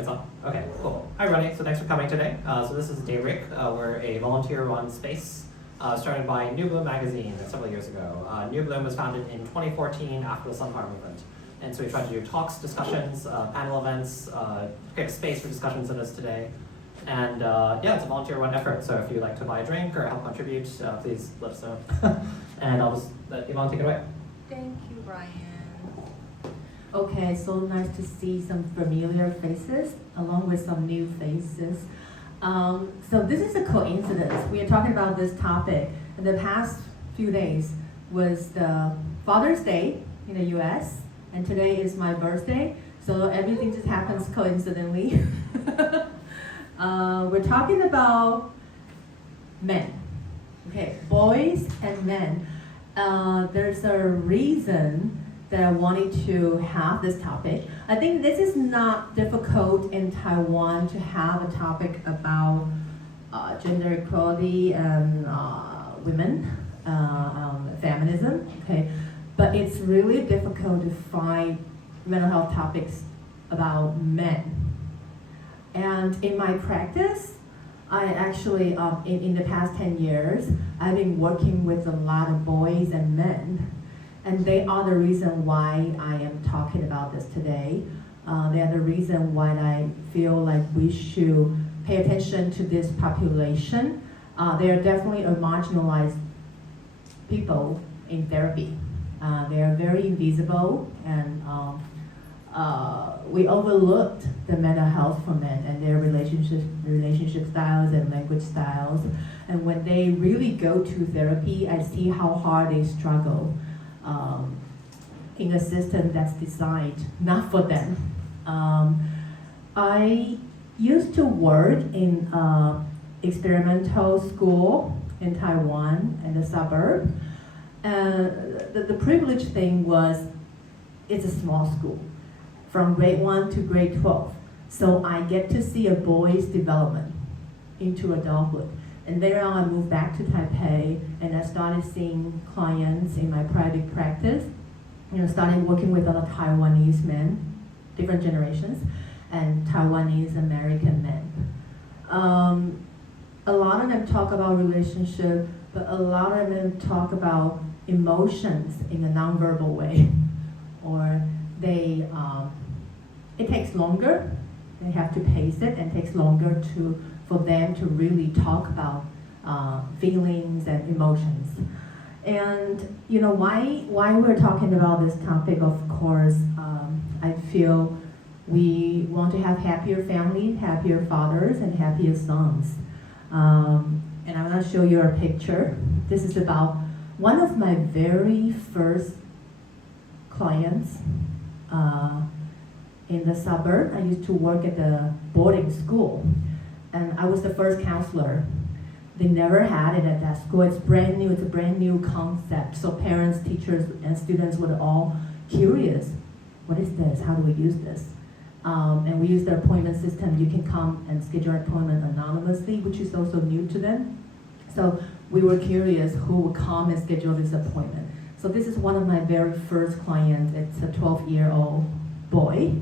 It's on? Okay, cool. Hi, everybody. So thanks for coming today. So this is Daybreak. We're a volunteer-run space started by New Bloom magazine several years ago. New Bloom was founded in 2014 after the Sunflower movement. And so we try to do talks, discussions, panel events, create a space for discussions in this today. And yeah, it's a volunteer-run effort. So if you'd like to buy a drink or help contribute, please let us know. And I'll just let Yvonne take it away. Thank you, Brian. Okay, so nice to see some familiar faces along with some new faces. So this is a coincidence. We are talking about this topic. In the past few days was the Father's Day in the US, and today is my birthday, so everything just happens coincidentally. We're talking about men, okay, boys and men. There's a reason that I wanted to have this topic. I think this is not difficult in Taiwan to have a topic about gender equality and women, feminism, okay? But it's really difficult to find mental health topics about men. And in my practice, I actually, in the past 10 years, I've been working with a lot of boys and men. And they are the reason why I am talking about this today. They are the reason why I feel like we should pay attention to this population. They are definitely a marginalized people in therapy. They are very invisible, and we overlooked the mental health for men and their relationship styles and language styles. And when they really go to therapy, I see how hard they struggle in a system that's designed not for them. I used to work in experimental school in Taiwan in the suburb. The privileged thing was it's a small school from grade 1 to grade 12. So I get to see a boy's development into adulthood. And later on, I moved back to Taipei, and I started seeing clients in my private practice. Started working with a lot of Taiwanese men, different generations, and Taiwanese American men. A lot of them talk about relationship, but a lot of them talk about emotions in a nonverbal way, or they it takes longer. They have to pace it, and it takes longer for them to really talk about feelings and emotions. And why we're talking about this topic, of course, I feel we want to have happier families, happier fathers, and happier sons. And I'm going to show you a picture. This is about one of my very first clients in the suburb. I used to work at the boarding school, and I was the first counselor. They never had it at that school. It's brand new. It's a brand new concept. So parents, teachers, and students were all curious. What is this? How do we use this? And we use the appointment system. You can come and schedule an appointment anonymously, which is also new to them. So we were curious who would come and schedule this appointment. So this is one of my very first clients. It's a 12-year-old boy.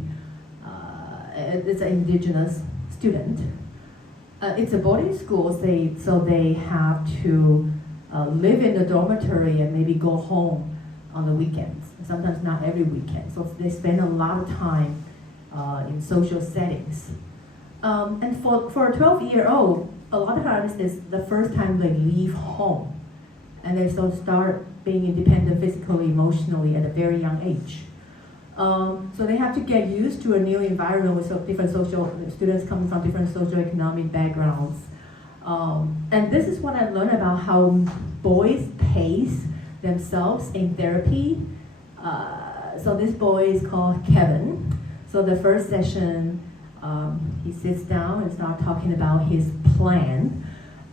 It's an indigenous student. It's a boarding school, so they have to live in the dormitory and maybe go home on the weekends, sometimes not every weekend. So they spend a lot of time in social settings. And for a 12-year-old, a lot of times it's the first time they leave home, and they start being independent physically, emotionally at a very young age. So they have to get used to a new environment with different students coming from different socioeconomic backgrounds. And this is what I learned about how boys pace themselves in therapy. So this boy is called Kevin. So the first session, he sits down and starts talking about his plan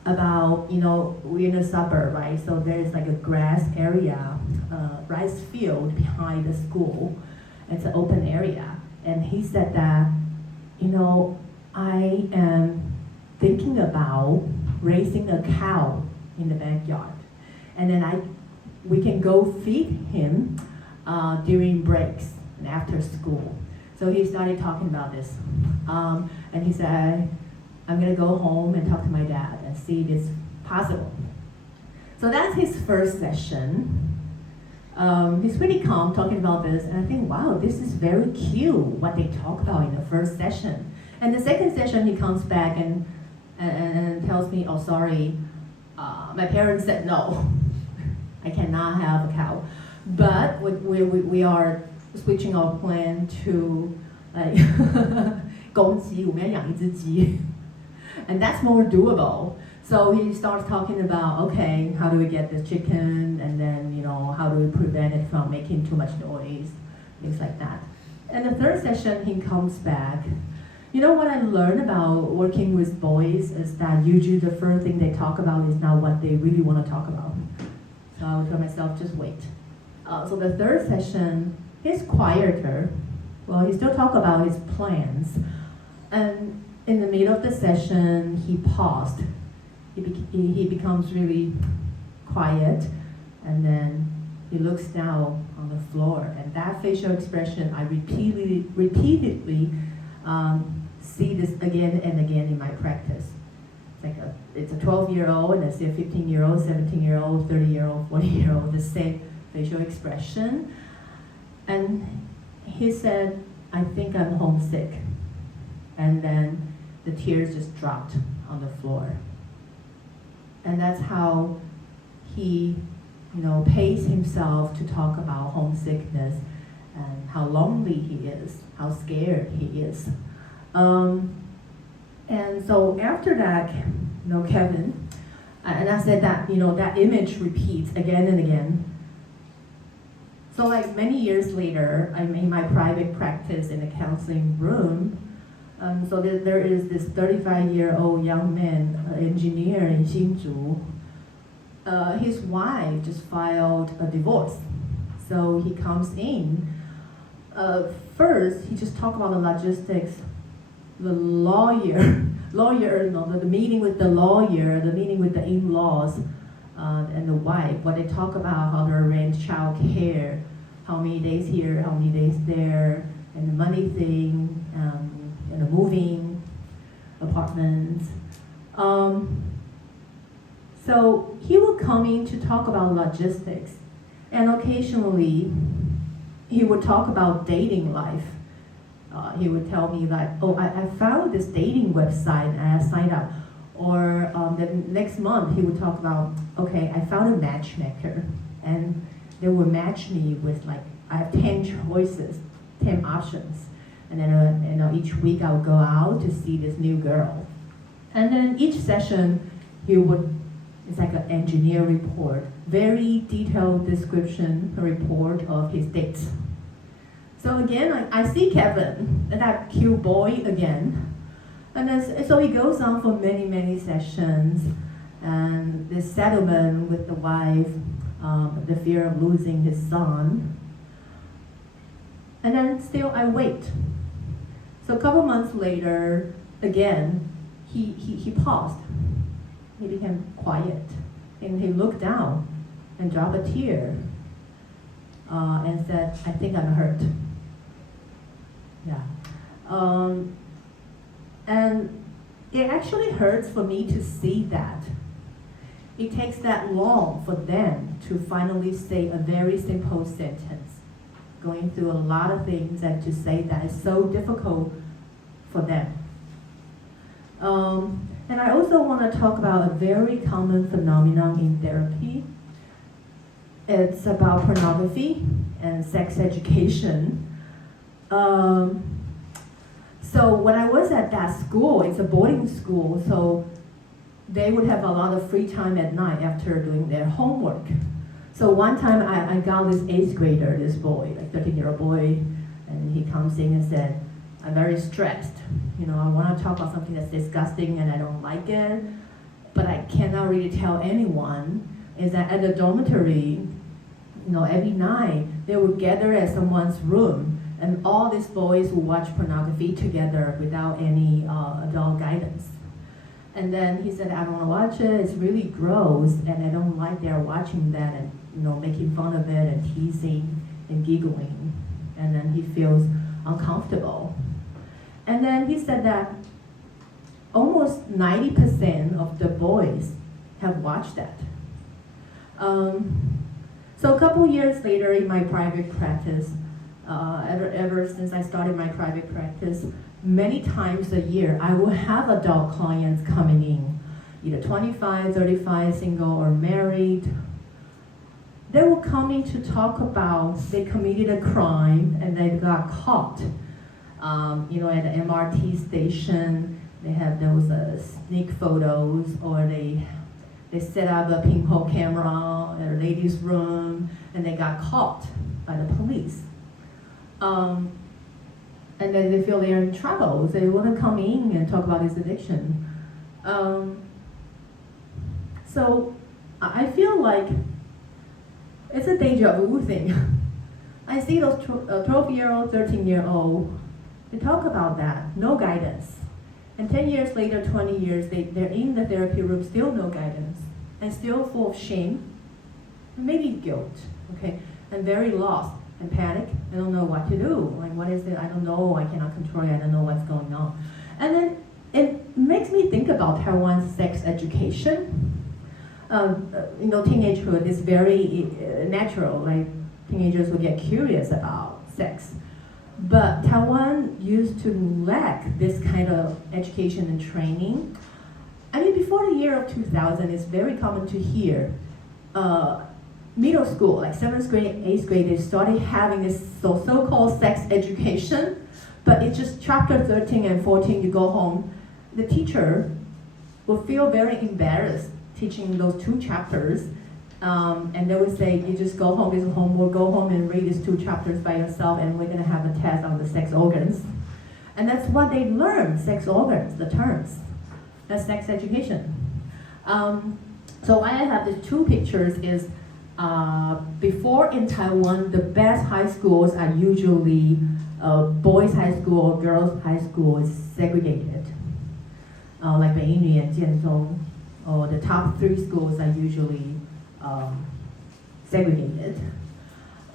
about, we're in a suburb, right? So there's like a grass area, rice field behind the school. It's an open area. And he said that, I am thinking about raising a cow in the backyard. And then we can go feed him during breaks and after school. So he started talking about this. And he said, I'm gonna go home and talk to my dad and see if it's possible. So that's his first session. He's pretty calm talking about this, and I think, wow, this is very cute what they talk about in the first session. And the second session, he comes back and tells me, oh, sorry, my parents said no, I cannot have a cow. But we are switching our plan to like 公鸡，我们要养一只鸡. And that's more doable. So he starts talking about, okay, how do we get this chicken, and then, how do we prevent it from making too much noise, things like that. And the third session, he comes back. What I learned about working with boys is that usually the first thing they talk about is not what they really want to talk about. So I would tell myself, just wait. So the third session, he's quieter. Well, he still talk about his plans. And in the middle of the session, he paused. He becomes really quiet, and then he looks down on the floor. And that facial expression, I repeatedly see this again and again in my practice. It's a 12-year-old, and I see a 15-year-old, 17-year-old, 30-year-old, 40-year-old, the same facial expression. And he said, I think I'm homesick. And then the tears just dropped on the floor. And that's how he, pays himself to talk about homesickness and how lonely he is, how scared he is. And so after that, Kevin, and I said that, that image repeats again and again. So like many years later, I'm in my private practice in the counseling room. So there is this 35-year-old young man, engineer in Hsinchu. His wife just filed a divorce. So he comes in. First, he just talked about the logistics, the the meeting with the lawyer, the meeting with the in-laws, and the wife, what they talk about, how to arrange child care, how many days here, how many days there, and the money thing, and the moving apartments. So he would come in to talk about logistics, and occasionally he would talk about dating life. He would tell me like, oh, I found this dating website and I signed up. Or the next month he would talk about, okay, I found a matchmaker and they would match me with like, I have 10 choices, 10 options. And then each week I would go out to see this new girl. And then each session it's like an engineer report, very detailed description, a report of his dates. So again, I see Kevin, that cute boy again. And then, so he goes on for many, many sessions, and the settlement with the wife, the fear of losing his son. And then still I wait. So a couple months later, again, he paused. He became quiet, and he looked down and dropped a tear and said, I think I'm hurt. Yeah. And it actually hurts for me to see that. It takes that long for them to finally say a very simple sentence, going through a lot of things, and to say that is so difficult for them. And I also want to talk about a very common phenomenon in therapy. It's about pornography and sex education. So when I was at that school, it's a boarding school, so they would have a lot of free time at night after doing their homework. So one time I got this 8th grader, this boy, like 13-year-old boy, and he comes in and said, I'm very stressed. I want to talk about something that's disgusting and I don't like it, but I cannot really tell anyone. Is that at the dormitory, every night they would gather at someone's room, and all these boys would watch pornography together without any adult guidance. And then he said, I don't want to watch it, it's really gross, and I don't like they're watching that and making fun of it and teasing and giggling. And then he feels uncomfortable. And then he said that almost 90% of the boys have watched that. So a couple years later in my private practice, ever since I started my private practice, many times a year I will have adult clients coming in, either 25, 35, single or married. They will come in to talk about they committed a crime and they got caught. At the MRT station, they have those sneak photos, or they set up a pinhole camera at a lady's room and they got caught by the police. And then they feel they're in trouble. So they want to come in and talk about this addiction. So I feel like it's a deja vu thing. I see those 12-year-old, 13-year-old, they talk about that, no guidance. And 10 years later, 20 years, they're in the therapy room, still no guidance, and still full of shame, and maybe guilt, okay, and very lost and panic. I don't know what to do. Like, what is it? I don't know. I cannot control it. I don't know what's going on. And then it makes me think about Taiwan's sex education. Teenagehood is very natural. Like, teenagers will get curious about sex. But Taiwan used to lack this kind of education and training. I mean, before the year of 2000, it's very common to hear middle school, like 7th grade, 8th grade, they started having this so-called sex education, but it's just chapter 13 and 14, you go home, the teacher will feel very embarrassed teaching those 2 chapters, and they would say, you just go home, this is homework, go home and read these 2 chapters by yourself, and we're gonna have a test on the sex organs. And that's what they learn, sex organs, the terms. That's sex education. So why I have the 2 pictures is, before in Taiwan, the best high schools are usually boys' high school or girls' high school is segregated. Like Beiyun and Jianzhong, or the top 3 schools are usually segregated.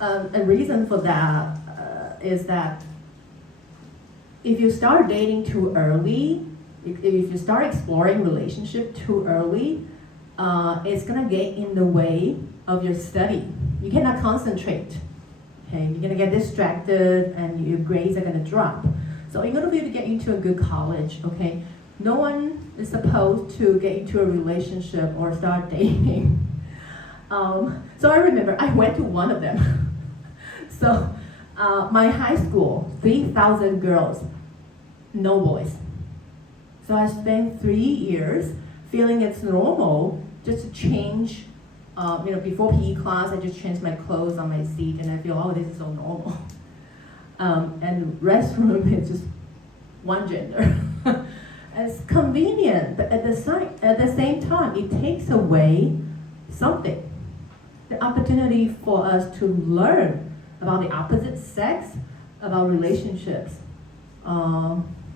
A reason for that is that if you start dating too early, if you start exploring relationship too early, it's gonna get in the way of your study. You cannot concentrate. Okay, you're gonna get distracted and your grades are gonna drop. So in order for you to get into a good college, okay, no one is supposed to get into a relationship or start dating. So I remember I went to one of them. So my high school, 3,000 girls, no boys. So I spent 3 years feeling it's normal just to change. Before PE class, I just changed my clothes on my seat, and I feel, oh, this is so normal. And restroom is just one gender. It's convenient, but at the same time, it takes away something. The opportunity for us to learn about the opposite sex, about relationships.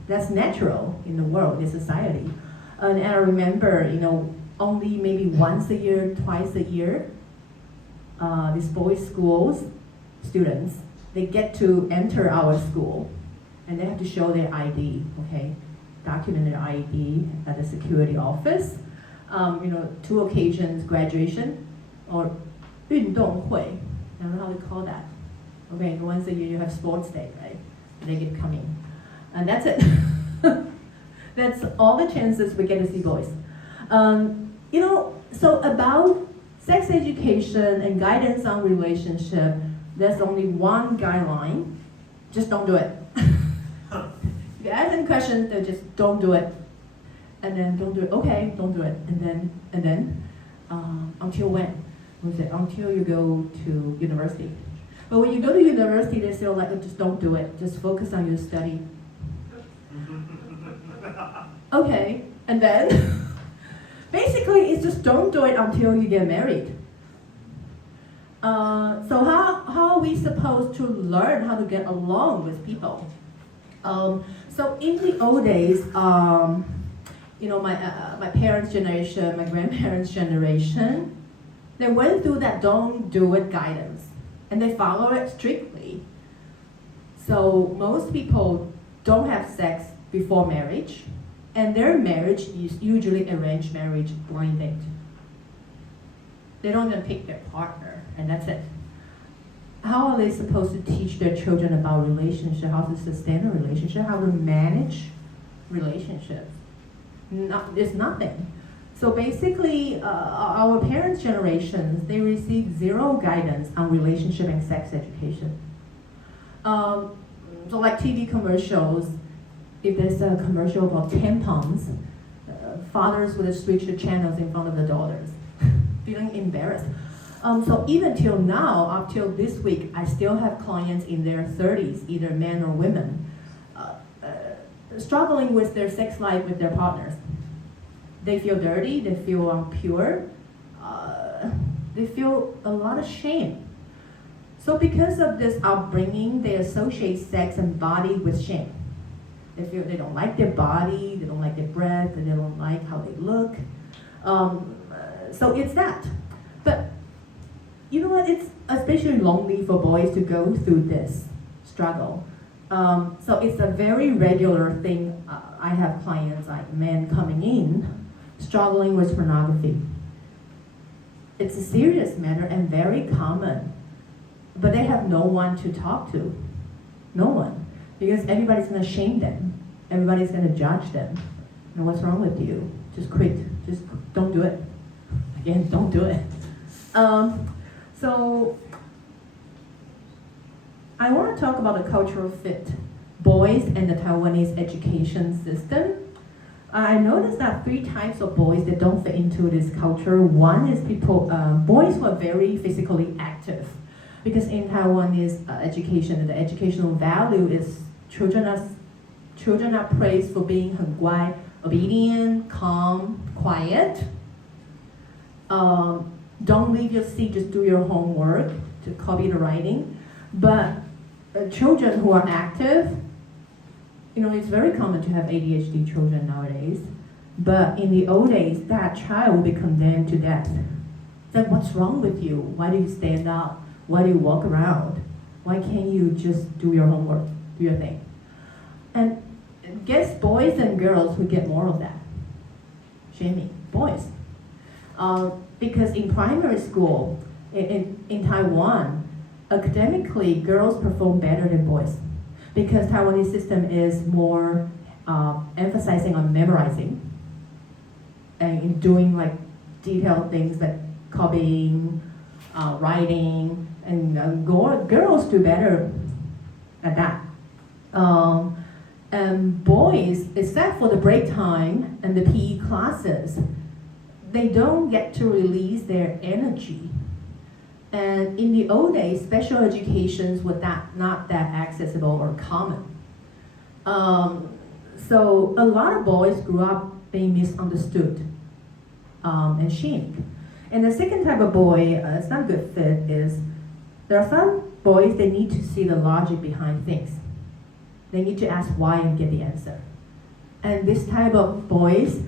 That's natural in the world, in society. And I remember, only maybe once a year, twice a year, these boys' schools students, they get to enter our school, and they have to show their ID, okay? Document their ID at the security office. 2 occasions, graduation, or 运动会, I don't know how to call that. Okay, once a year you have sports day, right? They get coming. And that's it. That's all the chances we get to see boys. So about sex education and guidance on relationship, there's only one guideline: just don't do it. If you ask any questions, then just don't do it, and then don't do it. Okay, don't do it, and then until when? We say until you go to university. But when you go to university, they still like, just don't do it. Just focus on your study. Okay, and then basically it's just don't do it until you get married. So how are we supposed to learn how to get along with people? So in the old days, my parents' generation, my grandparents' generation, they went through that don't do it guidance, and they follow it strictly. So most people don't have sex before marriage, and their marriage is usually arranged marriage, blind date. They don't even pick their partner, and that's it. How are they supposed to teach their children about relationship, how to sustain a relationship, how to manage relationships? It's nothing. So basically, our parents' generations, they received zero guidance on relationship and sex education. So like TV commercials, if there's a commercial about tampons, fathers would switch the channels in front of the daughters, feeling embarrassed. So even till now, up till this week, I still have clients in their 30s, either men or women, struggling with their sex life with their partners. They feel dirty, they feel impure, they feel a lot of shame. So because of this upbringing, they associate sex and body with shame. They feel they don't like their body, they don't like their breath, and they don't like how they look. So it's that. But you know what, it's especially lonely for boys to go through this struggle. So it's a very regular thing. I have clients, like men coming in, struggling with pornography. It's a serious matter and very common, but they have no one to talk to. No one. Because everybody's gonna shame them. Everybody's gonna judge them. And what's wrong with you? Just quit. Just don't do it. Again, don't do it. So I want to talk about the cultural fit, boys and the Taiwanese education system. I noticed that 3 types of boys that don't fit into this culture. One is boys who are very physically active, because in Taiwanese education, the educational value is children are praised for being 很乖, obedient, calm, quiet. Don't leave your seat, just do your homework, to copy the writing. But children who are active, it's very common to have ADHD children nowadays. But in the old days, that child will be condemned to death. Then what's wrong with you? Why do you stand up? Why do you walk around? Why can't you just do your homework, do your thing? And guess boys and girls who get more of that. Shaming, boys. Because in primary school, in Taiwan, academically, girls perform better than boys. Because Taiwanese system is more emphasizing on memorizing and doing like detailed things like copying, writing, and girls do better at that. And boys, except for the break time and the PE classes, they don't get to release their energy. And in the old days, special educations were not that accessible or common. So a lot of boys grew up being misunderstood and shamed. And the second type of boy, it's not a good fit, is there are some boys, they need to see the logic behind things. They need to ask why and get the answer. And this type of boys,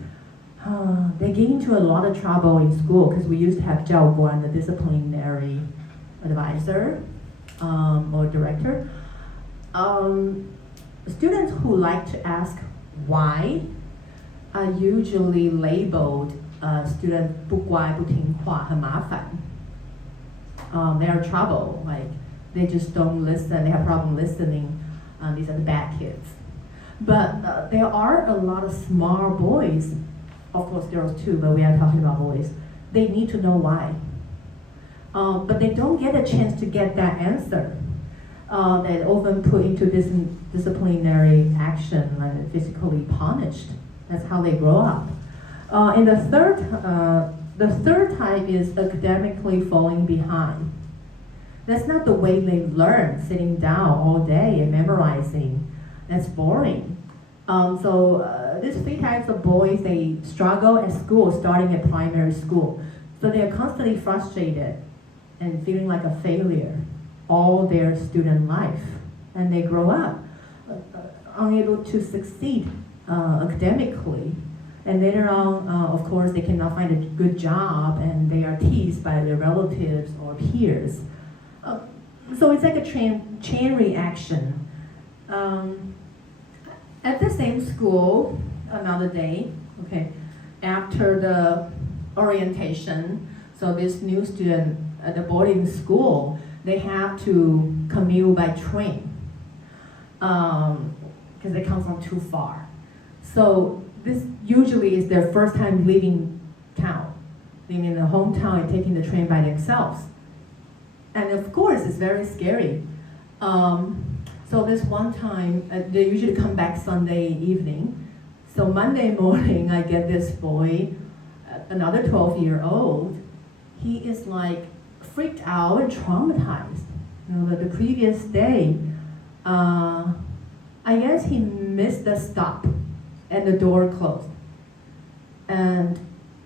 they get into a lot of trouble in school because we used to have 教官, the disciplinary advisor or director. Students who like to ask why are usually labeled student 不乖不听话很麻烦. They are trouble, like they just don't listen, they have problem listening. These are the bad kids. But there are a lot of smart boys, of course girls too, but we are talking about boys. They need to know why. But they don't get a chance to get that answer. They're often put into this disciplinary action and physically punished. That's how they grow up. And the third type is academically falling behind. That's not the way they learn, sitting down all day and memorizing. That's boring. So these 3 types of boys, they struggle at school, starting at primary school. So they are constantly frustrated and feeling like a failure all their student life. And they grow up unable to succeed academically. And later on, of course, they cannot find a good job and they are teased by their relatives or peers. So it's like a chain reaction. At the same school, another day, okay, after the orientation, so this new student at the boarding school, they have to commute by train because they come from too far. So this usually is their first time leaving town, leaving the hometown and taking the train by themselves. And of course, it's very scary. So this one time, they usually come back Sunday evening. So Monday morning, I get this boy, another 12-year-old. He is like freaked out and traumatized. You know, the previous day, I guess he missed the stop and the door closed. And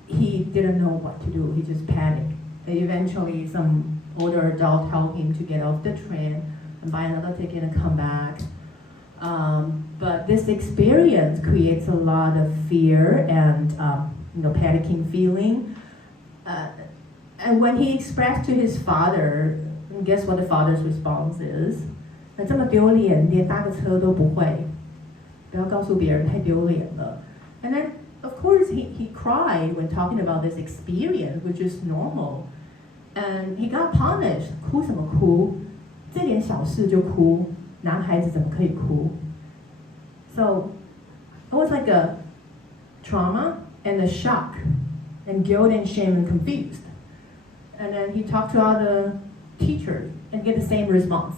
he didn't know what to do. He just panicked. Eventually, some older adult helped him to get off the train and buy another ticket and come back. But this experience creates a lot of fear and panicking feeling. And when he expressed to his father, guess what the father's response is? 这么丢脸，连搭个车都不会，不要告诉别人，太丢脸了。And then, of course, he cried when talking about this experience, which is normal. And he got punished. 哭什么哭？这点小事就哭，男孩子怎么可以哭？ So it was like a trauma and a shock and guilt and shame and confused. And then he talked to other teachers and get the same response.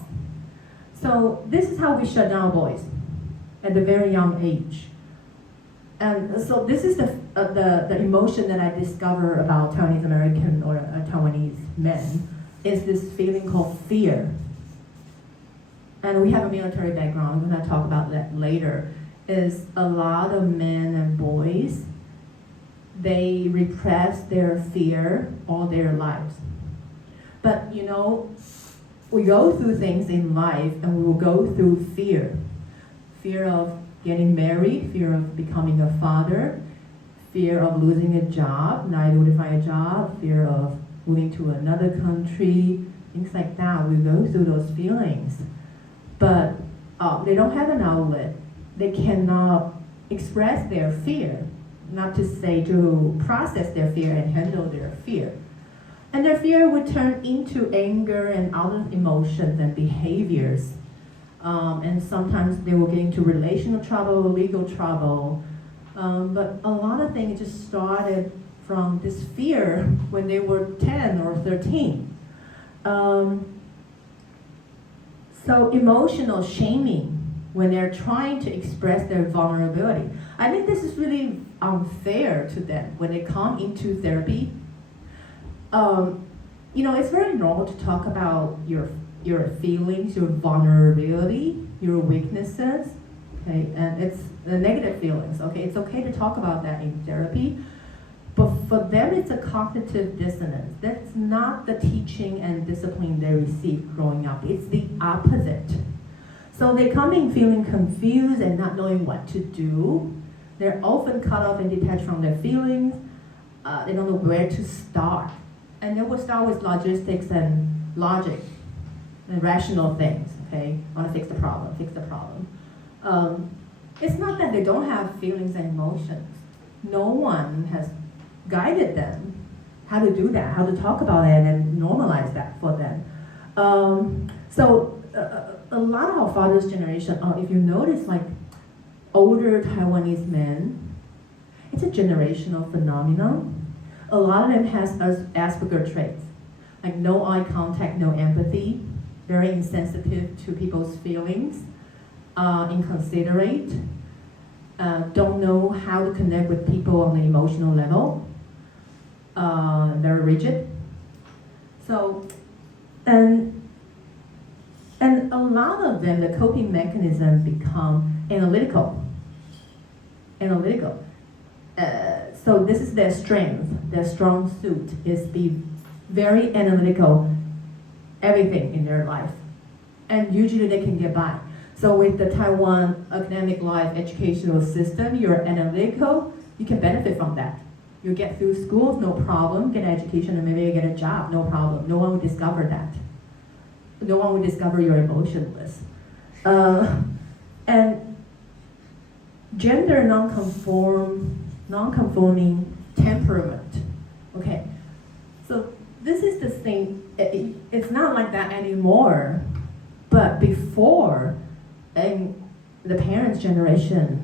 So this is how we shut down boys at a very young age. And so this is the emotion that I discovered about Taiwanese American or Taiwanese men is this feeling called fear. And we have a military background, we're going to talk about that later, is a lot of men and boys, they repress their fear all their lives. But you know, we go through things in life and we will go through fear. Fear of getting married, fear of becoming a father, fear of losing a job, not able to find a job, fear of moving to another country, things like that. We go through those feelings. But they don't have an outlet. They cannot express their fear, not to say to process their fear and handle their fear. And their fear would turn into anger and other emotions and behaviors. And sometimes they will get into relational trouble, legal trouble. But a lot of things just started from this fear when they were 10 or 13. So emotional shaming when they're trying to express their vulnerability. I think this is really unfair to them when they come into therapy. It's very normal to talk about your feelings, your vulnerability, your weaknesses, okay, and it's the negative feelings, okay? It's okay to talk about that in therapy, but for them it's a cognitive dissonance. That's not the teaching and discipline they received growing up. It's the opposite. So they come in feeling confused and not knowing what to do. They're often cut off and detached from their feelings. They don't know where to start. And they will start with logistics and logic and rational things, okay? I want to fix the problem. It's not that they don't have feelings and emotions. No one has guided them how to do that, how to talk about it and normalize that for them. A lot of our father's generation, if you notice, like older Taiwanese men, it's a generational phenomenon. A lot of them has Asperger traits, like no eye contact, no empathy, very insensitive to people's feelings, inconsiderate, don't know how to connect with people on the emotional level, very rigid. So, and a lot of them, the coping mechanism become analytical. So this is their strength, their strong suit is be very analytical, everything in their life. And usually they can get by. So with the Taiwan academic life educational system, you're analytical, you can benefit from that. You get through schools, no problem, get an education and maybe you get a job, no problem. No one will discover that. No one will discover you're emotionless. And gender non-conforming temperament. Okay, so this is the thing. It's not like that anymore. But before, in the parents' generation,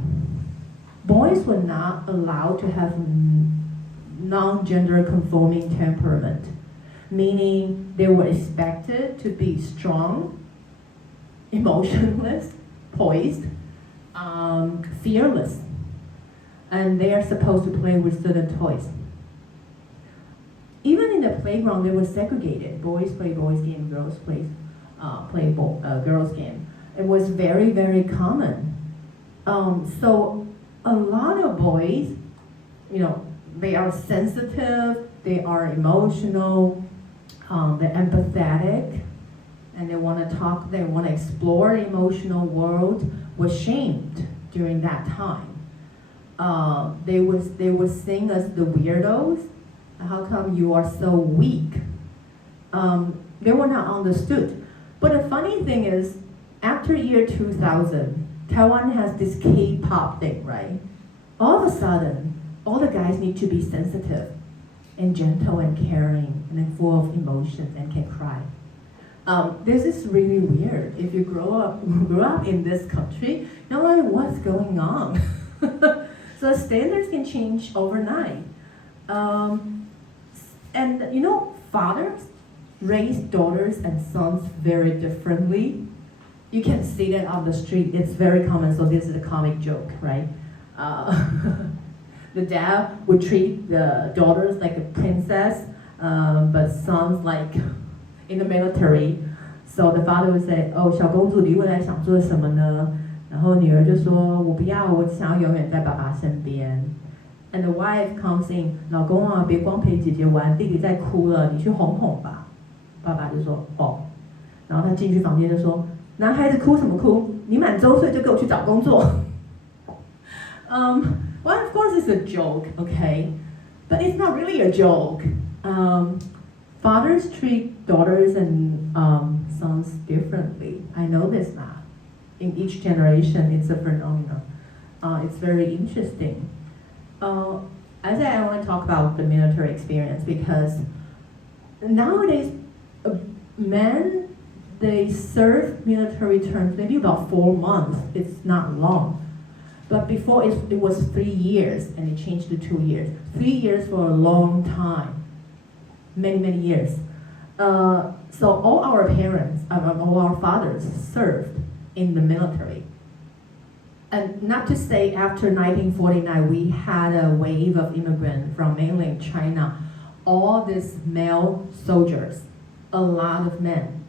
boys were not allowed to have non-gender conforming temperament, meaning they were expected to be strong, emotionless, poised, fearless, and they are supposed to play with certain toys. Even in the playground, they were segregated. Boys play boys game, girls play girls game. It was very, very common. So a lot of boys, they are sensitive, they are emotional, they're empathetic, and they want to talk, they want to explore the emotional world, were shamed during that time. They were seen as the weirdos. How come you are so weak? They were not understood. But the funny thing is, after year 2000, Taiwan has this K-pop thing, right? All of a sudden, all the guys need to be sensitive and gentle and caring and then full of emotions and can cry. This is really weird. If you grew up in this country, you're like, what's going on? So standards can change overnight. And fathers raise daughters and sons very differently. You can see that on the street. It's very common, so this is a comic joke, right? The dad would treat the daughters like a princess, but sons like in the military. So the father would say, 哦，小公主，你未来想做什么呢？然后女儿就说，我不要，我只想要永远在爸爸身边。And the wife comes in， 老公啊，别光陪姐姐玩，弟弟在哭了，你去哄哄吧。爸爸就说，哦。然后他进去房间就说，男孩子哭什么哭？你满周岁就给我去找工作。Well, of course, it's a joke, okay? But it's not really a joke. Fathers treat daughters and sons differently. I know this now. In each generation, it's a phenomenon. It's very interesting. As I want to talk about the military experience because nowadays, men, they serve military terms maybe about 4 months. It's not long. But before it was 3 years and it changed to 2 years. 3 years for a long time. Many, many years. So all our parents, all our fathers served in the military. And not to say after 1949 we had a wave of immigrants from mainland China. All these male soldiers, a lot of men,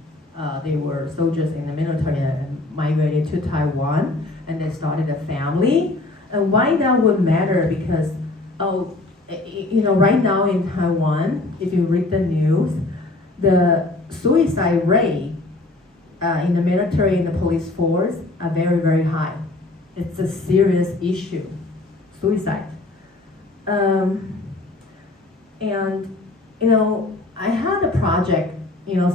they were soldiers in the military and migrated to Taiwan and they started a family. And why that would matter because, right now in Taiwan, if you read the news, the suicide rate in the military and the police force are very, very high. It's a serious issue, suicide. And, I had a project,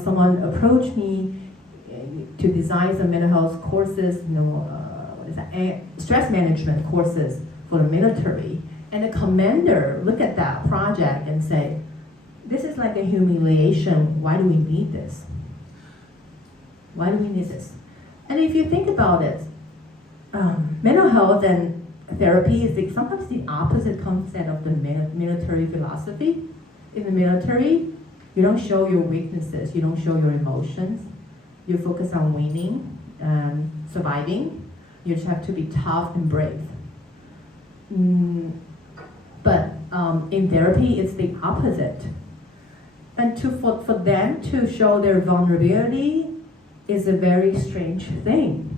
someone approached me to design some mental health courses, stress management courses for the military. And the commander looked at that project and said, this is like a humiliation. Why do we need this? Why do we need this? And if you think about it, mental health and therapy is sometimes the opposite concept of the military philosophy. In the military, you don't show your weaknesses, you don't show your emotions. You focus on winning and surviving. You just have to be tough and brave. But in therapy, it's the opposite. And for them to show their vulnerability is a very strange thing.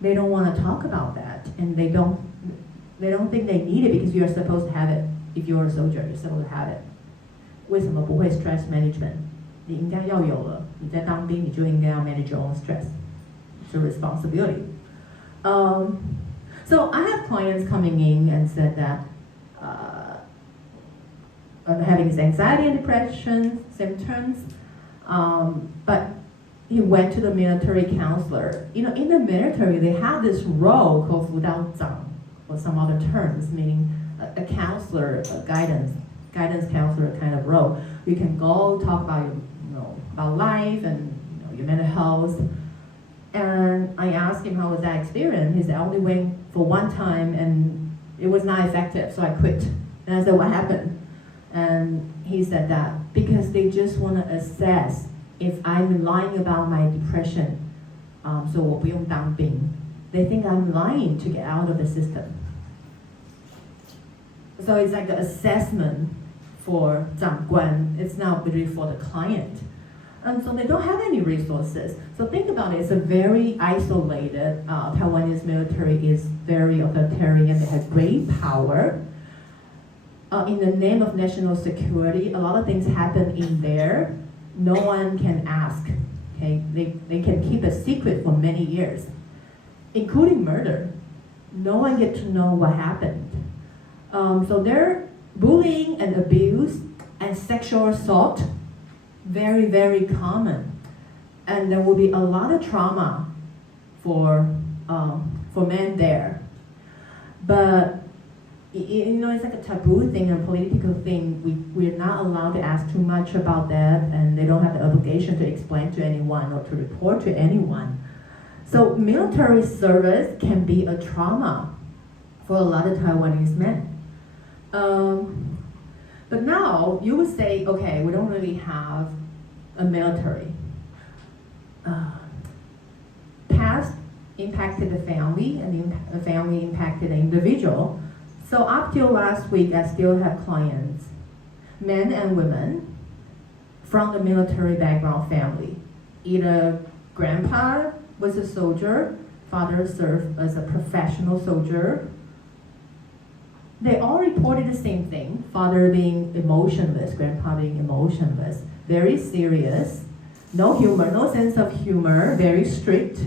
They don't want to talk about that, and they don't think they need it because you're supposed to have it. If you're a soldier, you're supposed to have it. 为什么不会 stress management? 你应该要有了。你在当兵，你就应该要 manage your own stress. It's a responsibility. So I have clients coming in and said that I'm having anxiety and depression symptoms, but he went to the military counselor. In the military, they have this role called 辅导长. or some other terms, meaning a counselor, a guidance counselor kind of role. You can go talk about about life and your mental health. And I asked him how was that experience. He said I only went for one time and it was not effective, so I quit. And I said, what happened? And he said that because they just want to assess if I'm lying about my depression, so 我不用当兵. They think I'm lying to get out of the system. So it's like an assessment for 长官. It's not really for the client. And so they don't have any resources. So think about it, it's a very isolated, Taiwanese military is very authoritarian, they have great power. In the name of national security, a lot of things happen in there. No one can ask, okay? They can keep a secret for many years, including murder. No one gets to know what happened. So their bullying and abuse and sexual assault, very, very common. And there will be a lot of trauma for men there. But it's like a taboo thing, a political thing. We're not allowed to ask too much about that, and they don't have the obligation to explain to anyone or to report to anyone. So military service can be a trauma for a lot of Taiwanese men. But now you would say, okay, we don't really have a military. Past impacted the family, and the family impacted the individual. So up till last week, I still have clients, men and women, from the military background family. Either grandpa was a soldier, father served as a professional soldier. They all reported the same thing, father being emotionless, grandpa being emotionless, very serious, no humor, no sense of humor, very strict,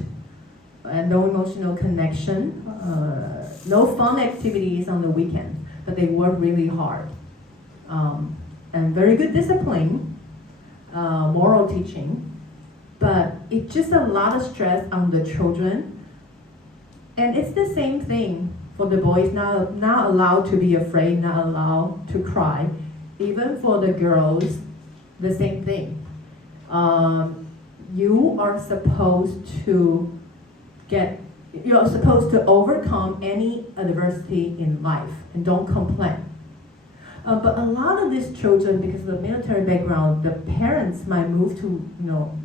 and no emotional connection, no fun activities on the weekend, but they work really hard. And very good discipline, moral teaching, but it's just a lot of stress on the children. And it's the same thing for the boys, not allowed to be afraid, not allowed to cry. Even for the girls, the same thing. You're supposed to overcome any adversity in life and don't complain. But a lot of these children, because of the military background, the parents might move to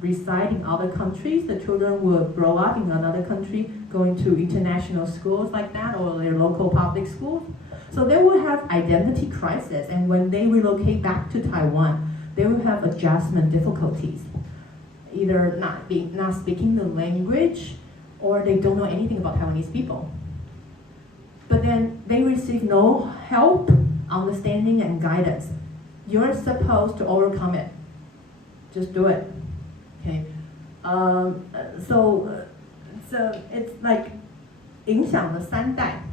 reside in other countries. The children will grow up in another country, going to international schools like that, or their local public schools. So they will have identity crisis, and when they relocate back to Taiwan, they will have adjustment difficulties. Either not speaking the language, or they don't know anything about Taiwanese people. But then they receive no help, understanding, and guidance. You're supposed to overcome it. Just do it. Okay. So it's like 影响了三代.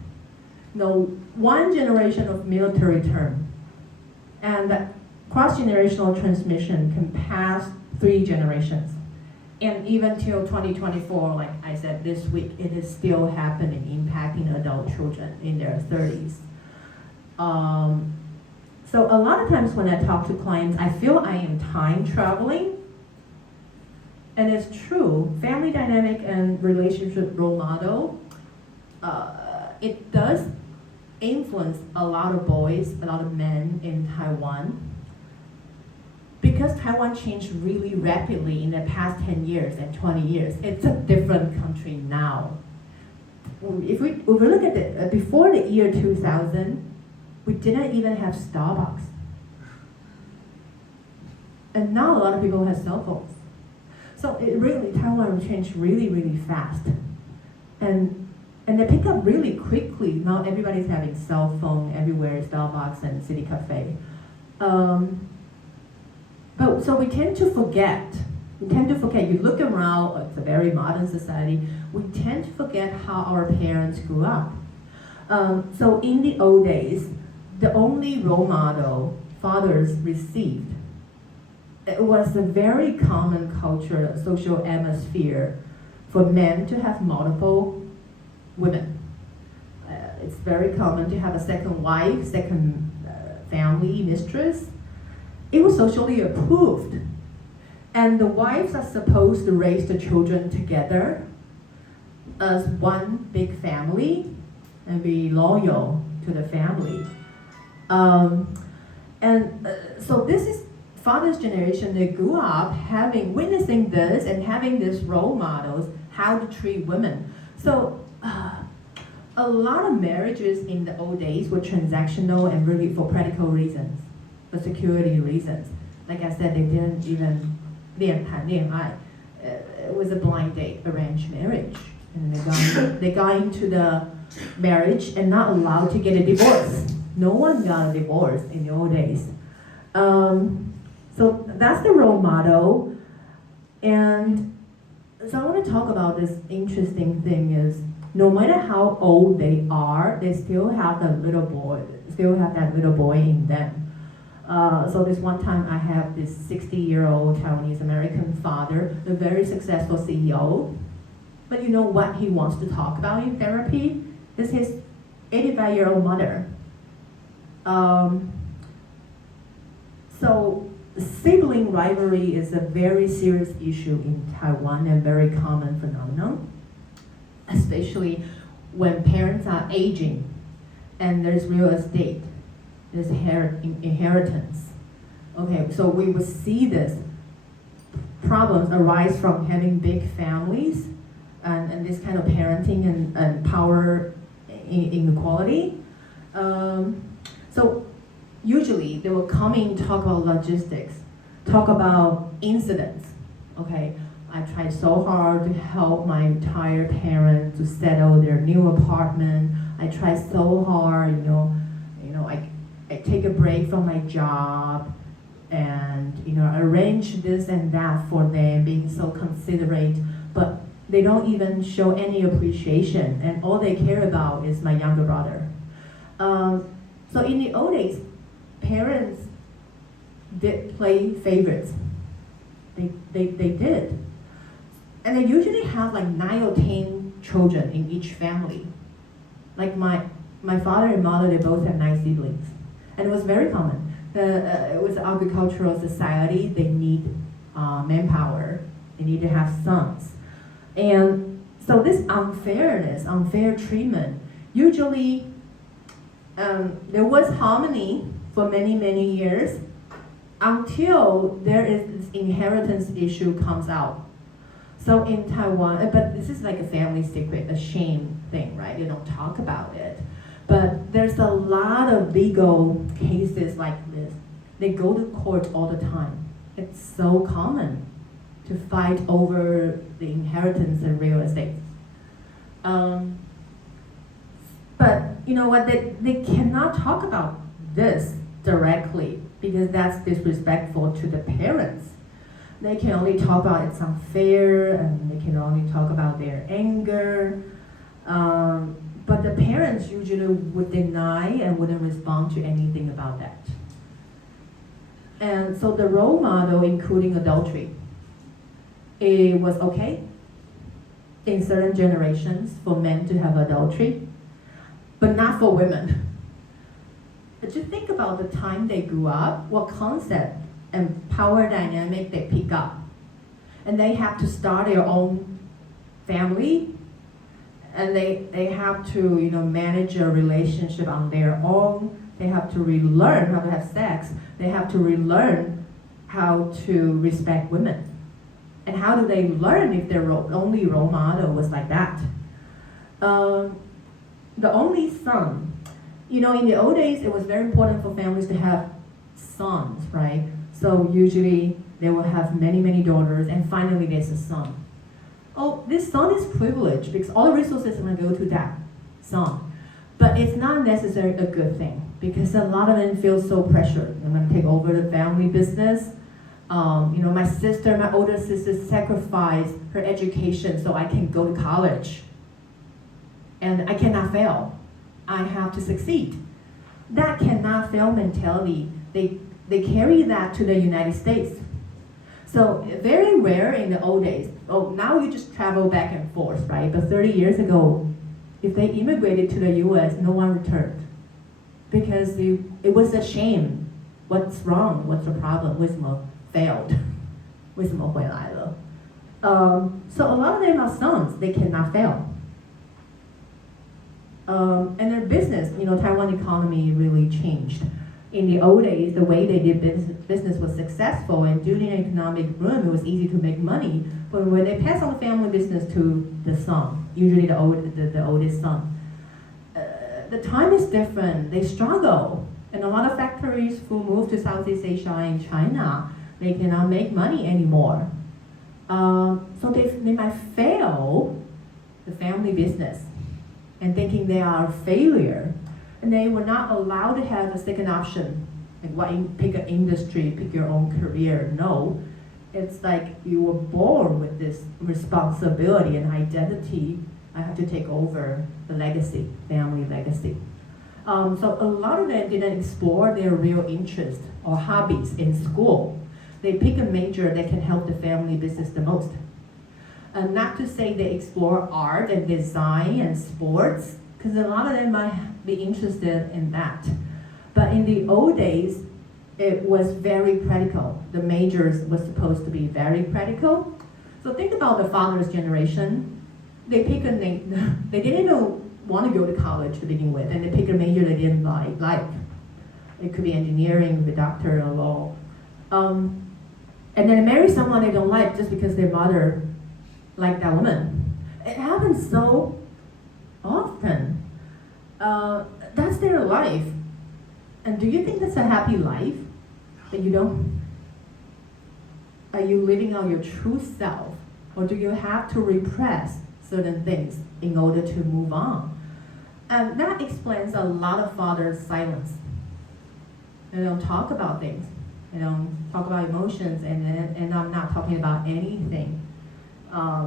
One generation of military term, and that cross-generational transmission can pass 3 generations. And even till 2024, like I said this week, it is still happening, impacting adult children in their 30s. So a lot of times when I talk to clients, I feel I am time traveling. And it's true, family dynamic and relationship role model, it does influence a lot of boys, a lot of men in Taiwan. Because Taiwan changed really rapidly in the past 10 years and 20 years, it's a different country now. If we look at it, before the year 2000, we didn't even have Starbucks. And now a lot of people have cell phones. So Taiwan changed really, really fast. And they pick up really quickly. Now everybody's having cell phone everywhere, Starbucks and City Cafe. But so we tend to forget. You look around, it's a very modern society, we tend to forget how our parents grew up. So in the old days, the only role model fathers received, it was a very common culture, social atmosphere for men to have multiple women. It's very common to have a second wife, second family, mistress. It was socially approved. And the wives are supposed to raise the children together as one big family and be loyal to the family. So this is father's generation. They grew up witnessing this and having these role models, how to treat women. So a lot of marriages in the old days were transactional and really for practical reasons, for security reasons. Like I said, they didn't even 谈恋爱. It was a blind date, arranged marriage. And they got into the marriage and not allowed to get a divorce. No one got a divorce in the old days. So that's the role model. And so I want to talk about this interesting thing is, no matter how old they are, they still have that little boy in them. So this one time I have this 60-year-old Taiwanese American father, a very successful CEO. But you know what he wants to talk about in therapy? Is his 85-year-old mother. So sibling rivalry is a very serious issue in Taiwan and very common phenomenon, especially when parents are aging and there's real estate, there's inheritance. Okay, so we will see this problems arise from having big families and this kind of parenting and power inequality. So usually they will come in, talk about logistics, talk about incidents. Okay, I tried so hard to help my retired parents to settle their new apartment. I tried so hard, I take a break from my job and arrange this and that for them, being so considerate, but they don't even show any appreciation, and all they care about is my younger brother. So in the old days, parents did play favorites. They did. And they usually have like 9 or 10 children in each family. Like my father and mother, they both have 9 siblings. And it was very common. It was an agricultural society. They need manpower. They need to have sons. And so this unfair treatment, usually there was harmony for many, many years until there is this inheritance issue comes out. So in Taiwan, but this is like a family secret, a shame thing, right? They don't talk about it. But there's a lot of legal cases like this. They go to court all the time. It's so common to fight over the inheritance and real estate. But you know what, they cannot talk about this directly because that's disrespectful to the parents. They can only talk about it's unfair and they can only talk about their anger. But the parents usually would deny and wouldn't respond to anything about that. And so the role model, including adultery, it was okay in certain generations for men to have adultery, but not for women. But just think about the time they grew up, what concept and power dynamic they pick up. And they have to start their own family, and they have to manage a relationship on their own. They have to relearn how to have sex. They have to relearn how to respect women. And how do they learn if their only role model was like that? The only son. In the old days, it was very important for families to have sons, right? So usually they will have many, many daughters, and finally there's a son. Oh, this son is privileged because all the resources are going to go to that son. But it's not necessarily a good thing because a lot of them feel so pressured. I'm going to take over the family business. My older sister sacrificed her education so I can go to college. And I cannot fail. I have to succeed. That cannot fail mentality, they carry that to the United States. So very rare in the old days. Oh, now you just travel back and forth, right? But 30 years ago, if they immigrated to the U.S., no one returned because it was a shame. What's wrong? What's the problem? 为什么 failed? 为什么回来了? So a lot of them are sons. They cannot fail. And their business, Taiwan economy really changed. In the old days, the way they did business was successful, and during the economic boom, it was easy to make money. But when they pass on the family business to the son, usually the oldest son, the time is different. They struggle, and a lot of factories who move to Southeast Asia and China, they cannot make money anymore. So they might fail the family business, and thinking they are a failure. And they were not allowed to have a second option, like pick an industry, pick your own career. No, it's like you were born with this responsibility and identity. I have to take over the legacy, family legacy. So a lot of them didn't explore their real interest or hobbies in school. They pick a major that can help the family business the most. And not to say they explore art and design and sports, because a lot of them might be interested in that. But in the old days, it was very practical. The majors was supposed to be very practical. So think about the father's generation. They pick a name, they didn't even want to go to college to begin with, and they pick a major they didn't like. It could be engineering, the doctor, or law. And then they marry someone they don't like just because their mother liked that woman. It happens so often. That's their life. And do you think that's a happy life? That you don't? Are you living out your true self? Or do you have to repress certain things in order to move on? And that explains a lot of fathers' silence. They don't talk about things. They don't talk about emotions, and I'm not talking about anything.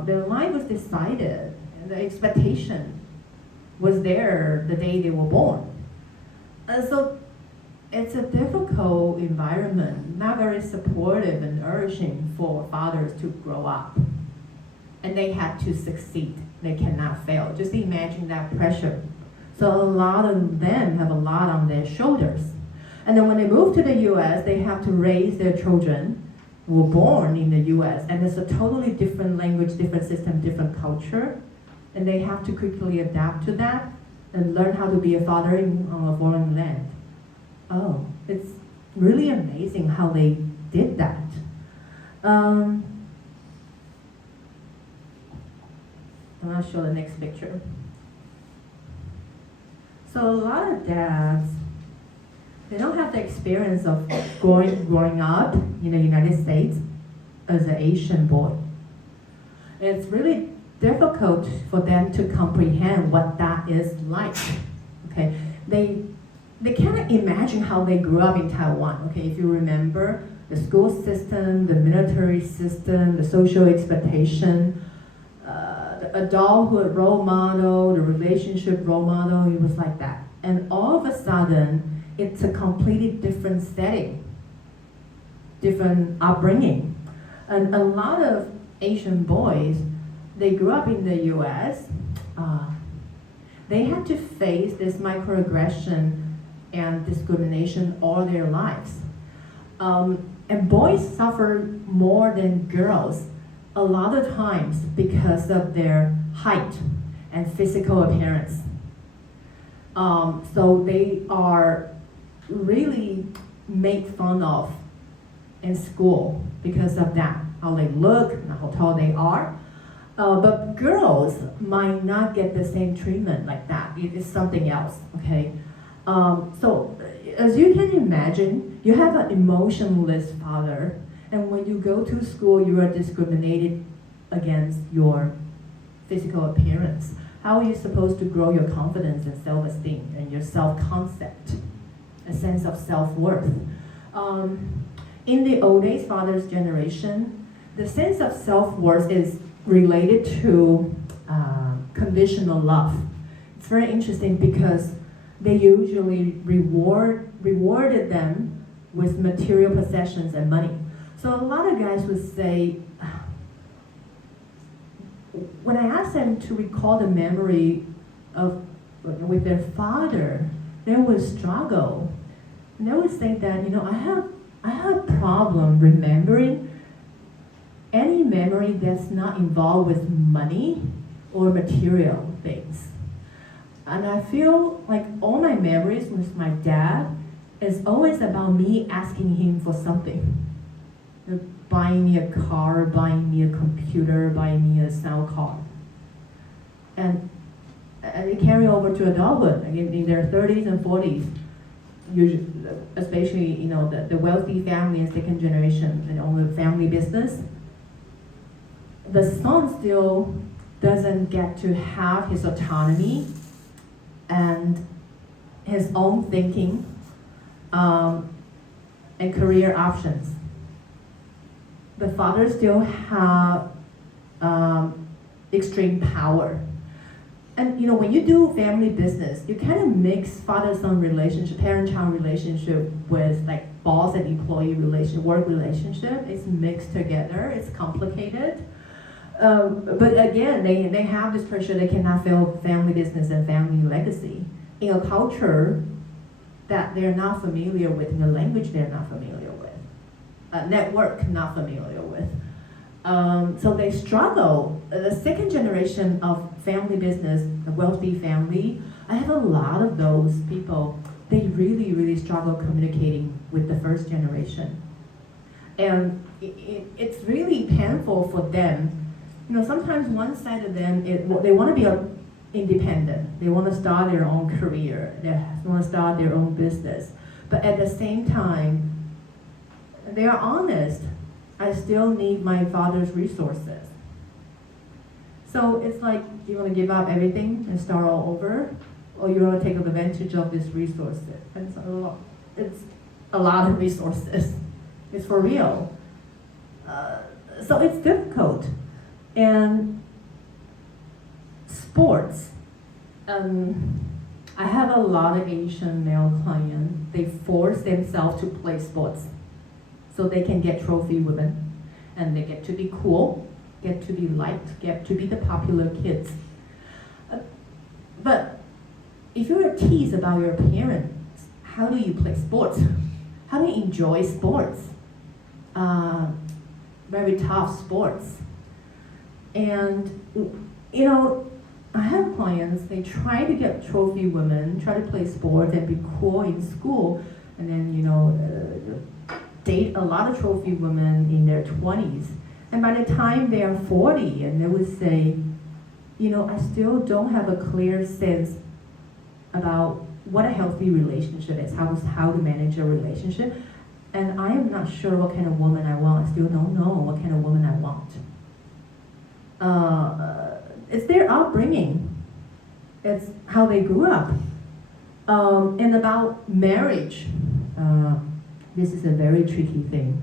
Their life was decided, and the expectation was there the day they were born. So it's a difficult environment, not very supportive and urging for fathers to grow up. And they had to succeed. They cannot fail. Just imagine that pressure. So a lot of them have a lot on their shoulders. And then when they move to the US, they have to raise their children who were born in the US. And it's a totally different language, different system, different culture. And they have to quickly adapt to that and learn how to be a father on a foreign land. Oh, it's really amazing how they did that. I'm going to show the next picture. So a lot of dads, they don't have the experience of growing up in the United States as an Asian boy. It's really difficult for them to comprehend what that is like. Okay, they cannot imagine how they grew up in Taiwan. Okay, if you remember the school system, the military system, the social expectation, the adulthood role model, the relationship role model, it was like that. And all of a sudden, it's a completely different setting, different upbringing. And a lot of Asian boys, they grew up in the US, they had to face this microaggression and discrimination all their lives. And boys suffer more than girls a lot of times because of their height and physical appearance. So they are really made fun of in school because of that, how they look and how tall they are. But girls might not get the same treatment like that. It is something else, okay? So as you can imagine, you have an emotionless father, and when you go to school, you are discriminated against your physical appearance. How are you supposed to grow your confidence and self-esteem and your self-concept, a sense of self-worth? In the old days, father's generation, the sense of self-worth is related to conditional love. It's very interesting because they usually rewarded them with material possessions and money. So a lot of guys would say, when I ask them to recall the memory with their father, they would struggle. And they would say that, I have a problem remembering any memory that's not involved with money or material things. And I feel like all my memories with my dad is always about me asking him for something. Buying me a car, buying me a computer, buying me a sound card. And they carry over to adulthood, in their 30s and 40s. Usually, especially, the wealthy family and second generation and own a family business. The son still doesn't get to have his autonomy and his own thinking and career options. The father still have extreme power. And when you do family business, you kind of mix father-son relationship, parent-child relationship with like boss and employee work relationship. It's mixed together. It's complicated. But again, they have this pressure. They cannot fail family business and family legacy in a culture that they're not familiar with, in a language they're not familiar with, a network not familiar with. So they struggle. The second generation of family business, the wealthy family, I have a lot of those people. They really, really struggle communicating with the first generation. And it's really painful for them. Sometimes one side of them, they want to be independent. They want to start their own career. They want to start their own business. But at the same time, they are honest. I still need my father's resources. So it's like, do you want to give up everything and start all over? Or you want to take advantage of this resources? And it's a lot of resources. It's for real. So it's difficult. And sports. I have a lot of Asian male clients. They force themselves to play sports so they can get trophy women, and they get to be cool, get to be liked, get to be the popular kids. But if you're teased about your parents, how do you play sports? How do you enjoy sports? Very tough sports. And I have clients, they try to get trophy women, try to play sports and be cool in school, and then date a lot of trophy women in their 20s. And by the time they are 40, and they would say, I still don't have a clear sense about what a healthy relationship is, how to manage a relationship. And I am not sure what kind of woman I want. I still don't know what kind of woman I want. It's their upbringing. It's how they grew up. And about marriage, this is a very tricky thing.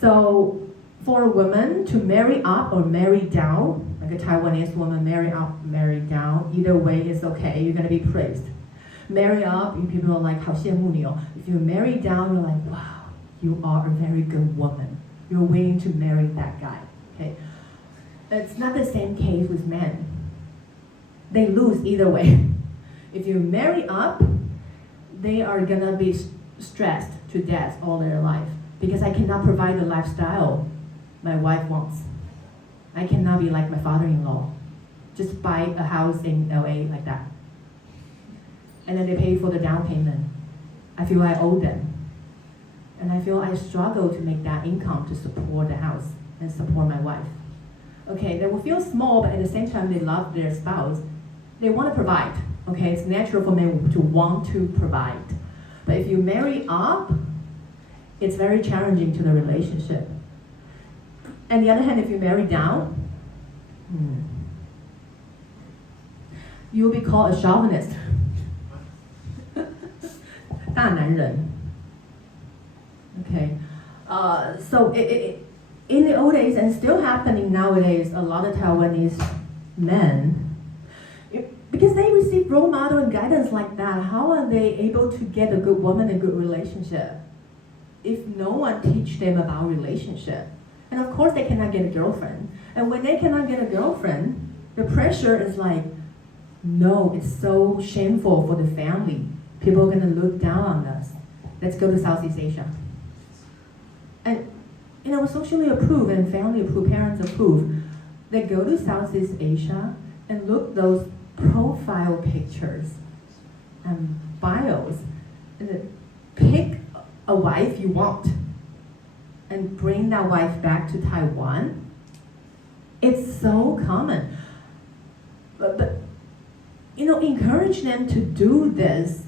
So for a woman to marry up or marry down, like a Taiwanese woman, marry up, marry down, either way is okay, you're gonna be praised. Marry up, people are like, 好羡慕你哦. If you marry down, you're like, wow, you are a very good woman. You're willing to marry that guy, okay? It's not the same case with men. They lose either way. If you marry up, they are gonna be stressed to death all their life because I cannot provide the lifestyle my wife wants. I cannot be like my father-in-law. Just buy a house in LA like that. And then they pay for the down payment. I feel I owe them. And I feel I struggle to make that income to support the house and support my wife. Okay, they will feel small, but at the same time they love their spouse. They want to provide. Okay, it's natural for men to want to provide. But if you marry up, it's very challenging to the relationship. And the other hand, if you marry down, you'll be called a chauvinist. 大男人. Okay, so in the old days, and still happening nowadays, a lot of Taiwanese men, because they receive role model and guidance like that, how are they able to get a good woman, a good relationship, if no one teach them about relationship? And of course, they cannot get a girlfriend. And when they cannot get a girlfriend, the pressure is like, no, it's so shameful for the family. People are gonna look down on us. Let's go to Southeast Asia. And socially approved and family approved, parents approved. They go to Southeast Asia and look those profile pictures and bios, and then pick a wife you want and bring that wife back to Taiwan. It's so common. But encourage them to do this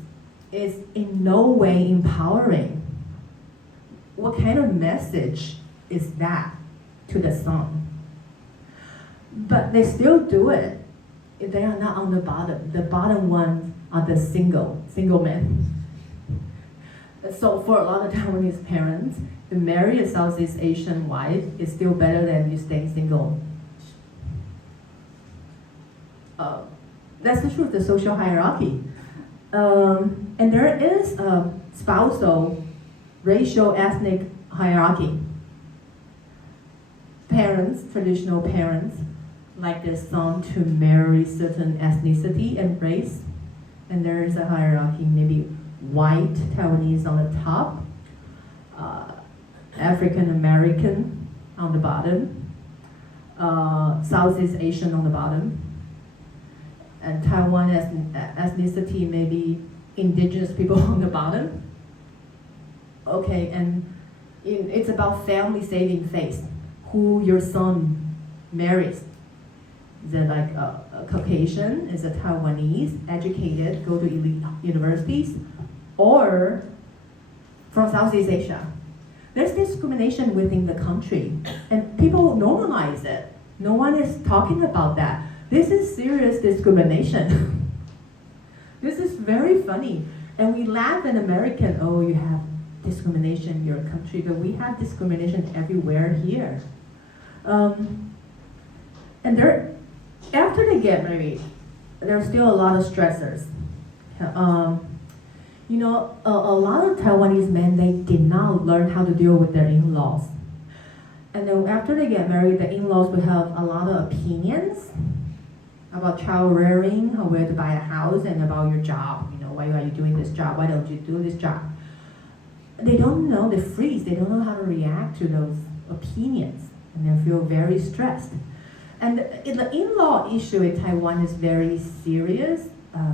is in no way empowering. What kind of message is that to the son? But they still do it. They are not on the bottom. The bottom ones are the single men. So for a lot of Taiwanese parents, to marry a Southeast Asian wife is still better than you staying single. That's the truth, the social hierarchy. And there is a spousal, racial, ethnic hierarchy. Parents, traditional parents, like their son to marry certain ethnicity and race. And there is a hierarchy, maybe white Taiwanese on the top, African American on the bottom, Southeast Asian on the bottom, and Taiwan ethnicity, maybe indigenous people on the bottom. Okay, and it's about family saving face, who your son marries. Is it like a Caucasian, is a Taiwanese, educated, go to elite universities, or from Southeast Asia? There's discrimination within the country, and people normalize it. No one is talking about that. This is serious discrimination. This is very funny. And we laugh in American, oh, you have discrimination in your country, but we have discrimination everywhere here. And after they get married, there's still a lot of stressors. A lot of Taiwanese men, they did not learn how to deal with their in-laws. And then after they get married, the in-laws will have a lot of opinions about child rearing, or where to buy a house, and about your job. Why are you doing this job? Why don't you do this job? They don't know, they freeze. They don't know how to react to those opinions, and they feel very stressed. And the in-law issue in Taiwan is very serious.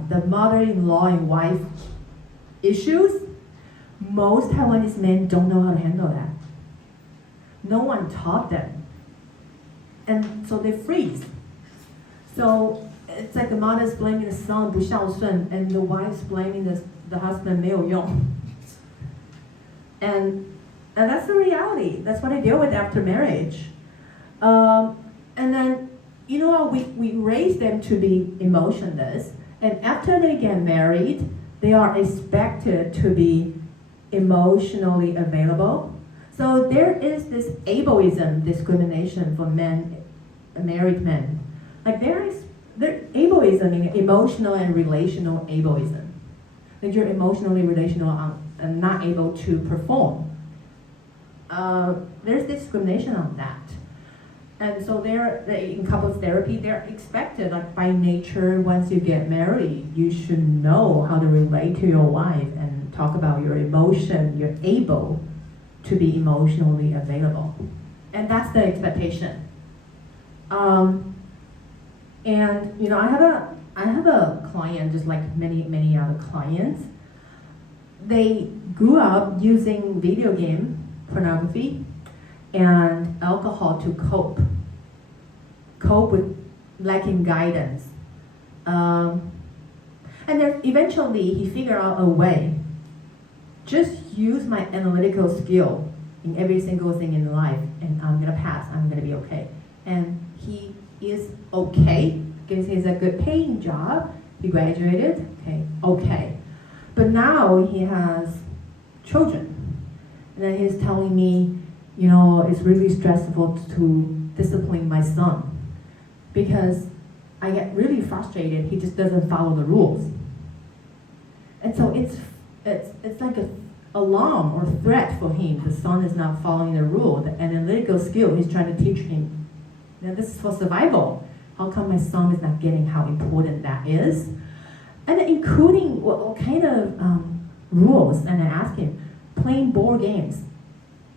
The mother-in-law and wife issues, most Taiwanese men don't know how to handle that. No one taught them. And so they freeze. So it's like the mother's blaming the son 不孝顺, and the wife's blaming the husband 没有用. And that's the reality. That's what I deal with after marriage. And then, we raise them to be emotionless. And after they get married, they are expected to be emotionally available. So there is this ableism discrimination for men, married men. Like there's ableism, meaning emotional and relational ableism. That you're emotionally relational and not able to perform. There's discrimination on that. And so in couples therapy, they're expected, like by nature, once you get married, you should know how to relate to your wife and talk about your emotion. You're able to be emotionally available. And that's the expectation. I have a client, just like many other clients. They grew up using video game, pornography, and alcohol to cope with lacking guidance. And then eventually he figured out a way. Just use my analytical skill in every single thing in life, and I'm gonna pass, I'm gonna be okay. And he is okay, because he's a good paying job, he graduated, okay. But now he has children. And then he's telling me, it's really stressful to discipline my son because I get really frustrated. He just doesn't follow the rules. And so it's like an alarm or threat for him. The son is not following the rule. The analytical skill he's trying to teach him. This is for survival. How come my son is not getting how important that is? And including what kind of rules, and I asked him, playing board games.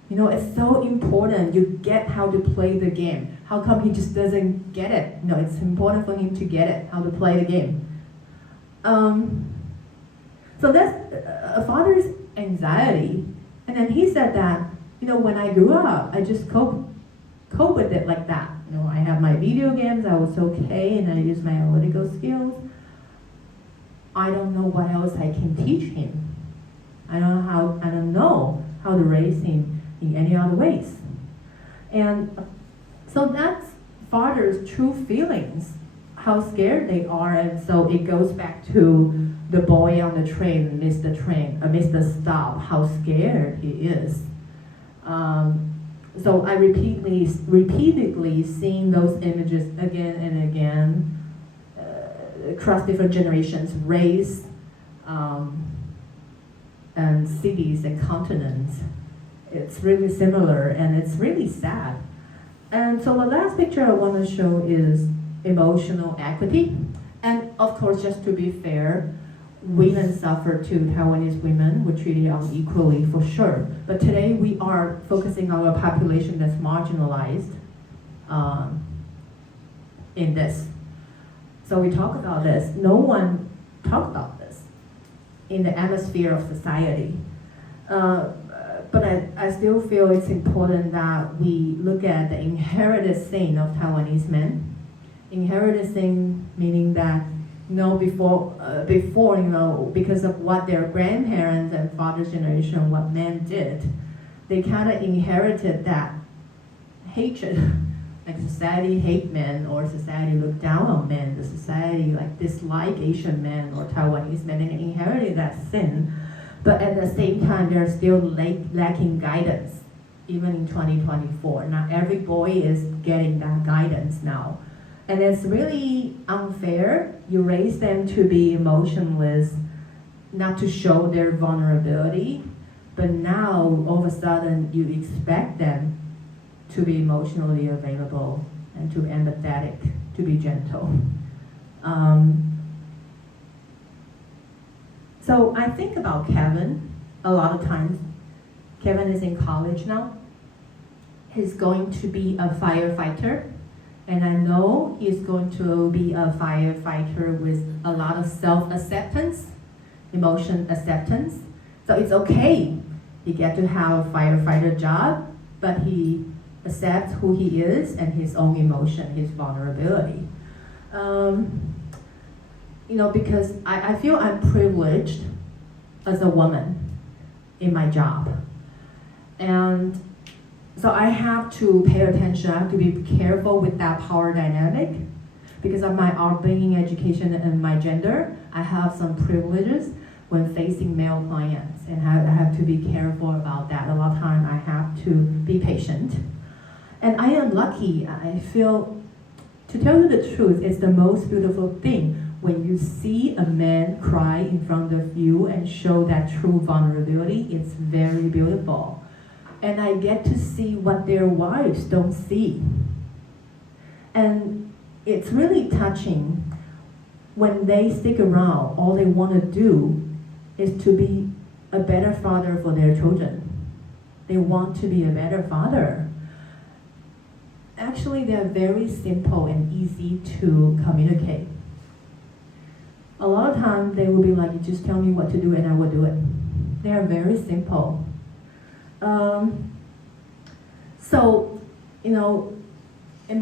You know, it's so important you get how to play the game. How come he just doesn't get it? No, it's important for him to get it, how to play the game. So that's a father's anxiety. And then he said that, you know, when I grew up, I just cope with it like that. You know, I have my video games, I was okay, and I use my analytical skills. I don't know what else I can teach him. I don't know how to raise him in any other ways. And so that's father's true feelings, how scared they are, and so it goes back to the boy on the train, missed the stop, how scared he is. So I repeatedly seeing those images again and again across different generations, race, and cities and continents. It's really similar and it's really sad. And so the last picture I want to show is emotional equity. And of course, just to be fair, women suffer too. Taiwanese women were treated unequally for sure. But today we are focusing on a population that's marginalized in this. So we talk about this. No one talked about this in the atmosphere of society. But I still feel it's important that we look at the inherited sin of Taiwanese men. Inherited sin meaning that, you know, before, you know, because of what their grandparents and father's generation, what men did, they kind of inherited that hatred. Like society hate men, or society look down on men, the society like dislike Asian men or Taiwanese men, and inherited that sin. But at the same time, they're still lacking guidance, even in 2024. Not every boy is getting that guidance now. And it's really unfair. You raise them to be emotionless, not to show their vulnerability, but now all of a sudden you expect them to be emotionally available and to be empathetic, to be gentle. So I think about Kevin a lot of times. Kevin is in college now. He's going to be a firefighter. And I know he's going to be a firefighter with a lot of self-acceptance, emotion acceptance. So it's okay. He get to have a firefighter job, but he accepts who he is and his own emotion, his vulnerability. You know, because I feel I'm privileged as a woman in my job. And so I have to pay attention, I have to be careful with that power dynamic. Because of my upbringing, education, and my gender, I have some privileges when facing male clients. And I have to be careful about that. A lot of time I have to be patient. And I am lucky, I feel, to tell you the truth, it's the most beautiful thing when you see a man cry in front of you and show that true vulnerability. It's very beautiful. And I get to see what their wives don't see. And it's really touching when they stick around, all they want to do is to be a better father for their children. They want to be a better father. Actually, they're very simple and easy to communicate. A lot of times they will be like, you just tell me what to do and I will do it. They are very simple. So, you know, in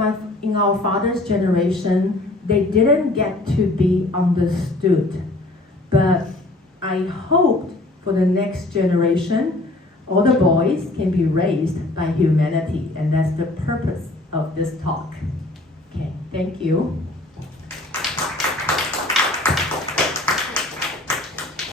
our father's generation, they didn't get to be understood. But I hoped for the next generation, all the boys can be raised by humanity, and that's the purpose of this talk. Okay, thank you.